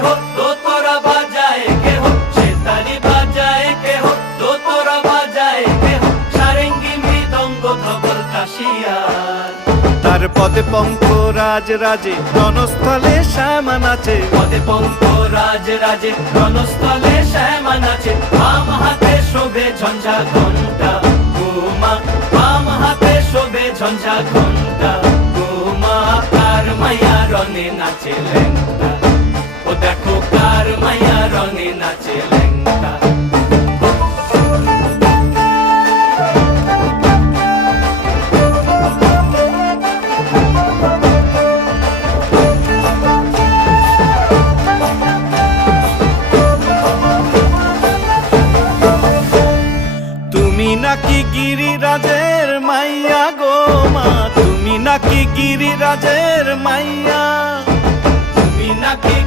কেহ, দোতরা বাজায় কেহ, সেতালি বাজায় কেহ, দোতরা বাজায় কেহ, সারেঙ্গি মৃদঙ্গ ধবল কাশিয়ার। তার পদে পঙ্ক রাজ রাজে রণস্থলে শ্যামা নাচে, পদে পঙ্ক রাজ রাজে রণস্থলে শ্যামা নাচে। বাম হাতে শোভে ঝঞ্ঝা ঘণ্টা উমা, বাম হাতে শোভে ঝঞ্ঝা ঘণ্টা উমা। কার মাইয়া রনে নাচে ল্যাংটা, ও দেখো কার মাইয়া রনে নাচে ল্যাংটা। তুমি নাকি গিরিরাজের মাইয়া গো মা, তুমি নাকি গিরিরাজের মাইয়া। তুমি নাকি